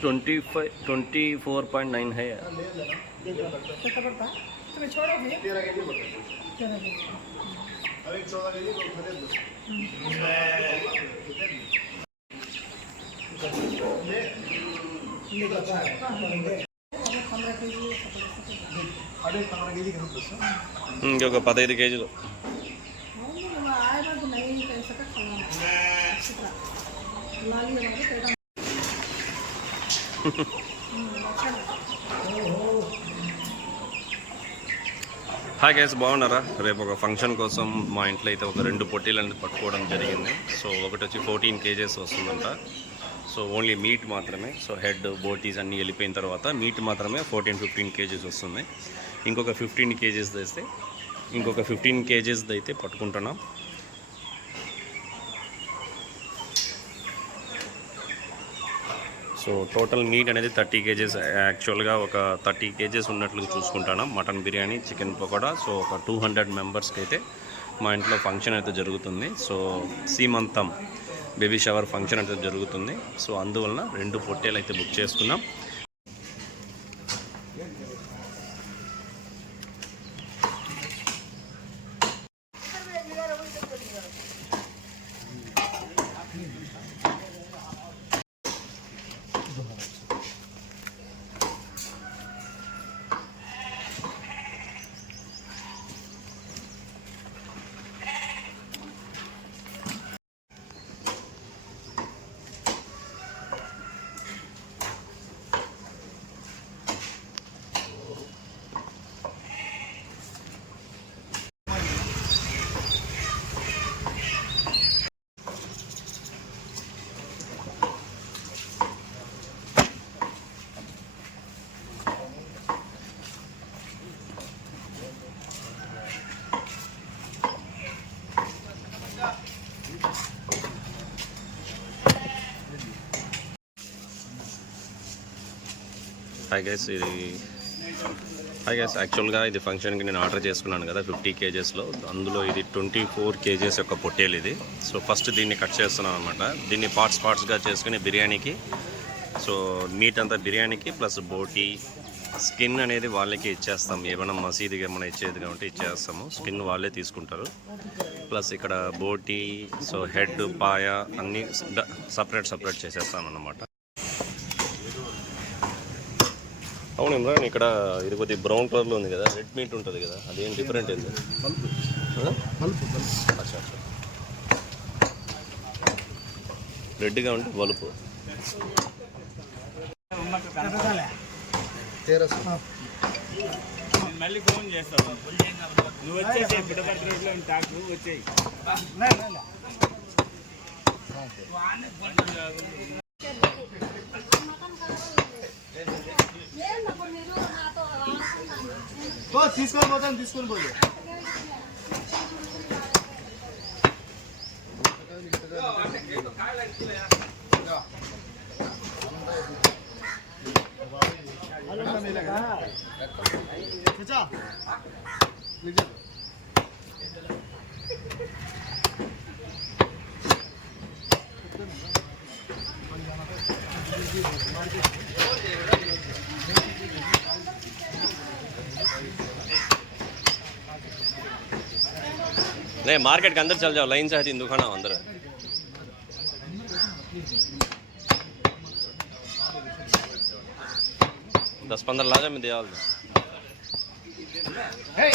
Twenty five twenty four point nine है તમે છોડો ભજે તેરા કેટલી બતાવી તેરા હવે 14 કેજી તો ખરે દો લે લે કા ચા ఇంకొక పదహైదు కేజీలు లాలి హాయ్ గైస్ బాగున్నారా? రేపు ఒక ఫంక్షన్ కోసం మా ఇంట్లో అయితే ఒక రెండు పొట్టీలు అనేది పట్టుకోవడం జరిగింది. సో ఒకటి వచ్చి ఫోర్టీన్ కేజెస్ వస్తుందంట. సో ఓన్లీ మీట్ మాత్రమే. సో హెడ్ బోటీస్ అన్నీ వెళ్ళిపోయిన తర్వాత మీట్ మాత్రమే ఫోర్టీన్ ఫిఫ్టీన్ కేజెస్ వస్తుంది. ఇంకొక ఫిఫ్టీన్ కేజెస్ తెస్తే ఇంకొక ఫిఫ్టీన్ కేజెస్ అయితే పట్టుకుంటున్నాం. సో టోటల్ మీట్ అనేది థర్టీ కేజెస్ యాక్చువల్గా ఒక థర్టీ కేజెస్ ఉన్నట్లు చూసుకుంటాను. Mutton biryani chicken pakoda so ఒక టూ హండ్రెడ్ మెంబర్స్కి అయితే మా ఇంట్లో ఫంక్షన్ అయితే జరుగుతుంది. సో సీమంతం బేబీ షవర్ ఫంక్షన్ అయితే జరుగుతుంది. సో అందువలన రెండు పొట్టేలు అయితే బుక్ చేసుకున్నాం. హాయ్ గైస్ ఇది హాయ్ గైస్ యాక్చువల్గా ఇది ఫంక్షన్కి నేను ఆర్డర్ చేసుకున్నాను కదా ఫిఫ్టీ కేజెస్లో అందులో ఇది ట్వంటీ ఫోర్ కేజెస్ యొక్క పొట్టేలు ఇది. సో ఫస్ట్ దీన్ని కట్ చేస్తున్నాను అనమాట దీన్ని పార్ట్స్ పార్ట్స్గా చేసుకుని బిర్యానీకి సో మీట్ అంతా బిర్యానీకి ప్లస్ బోటీ స్కిన్ అనేది వాళ్ళకి ఇచ్చేస్తాం. ఏమైనా మసీదుగా ఏమైనా ఇచ్చేది కాబట్టి ఇచ్చేస్తాము. స్కిన్ వాళ్ళే తీసుకుంటారు. ప్లస్ ఇక్కడ బోటీ సో హెడ్ పాయ అన్నీ సపరేట్ సపరేట్ చేసేస్తాం అన్నమాట అవును ఇమ్రాన్ ఇక్కడ ఇది కొద్ది బ్రౌన్ కలర్లో ఉంది కదా రెడ్ మీట్ ఉంటుంది కదా అదేం డిఫరెంట్ ఏంది? రెడ్గా ఉంటే బలుపు మళ్ళీ ఫోన్ చేస్తావు నువ్వు వచ్చేసి తీసుకొని పోతాను తీసుకొని పోదు Thank you. नहीं मार्केट के अंदर चल जाओ लाइन से हरी दुकान अंदर दस पंद्रह लाजा में दिया Hey!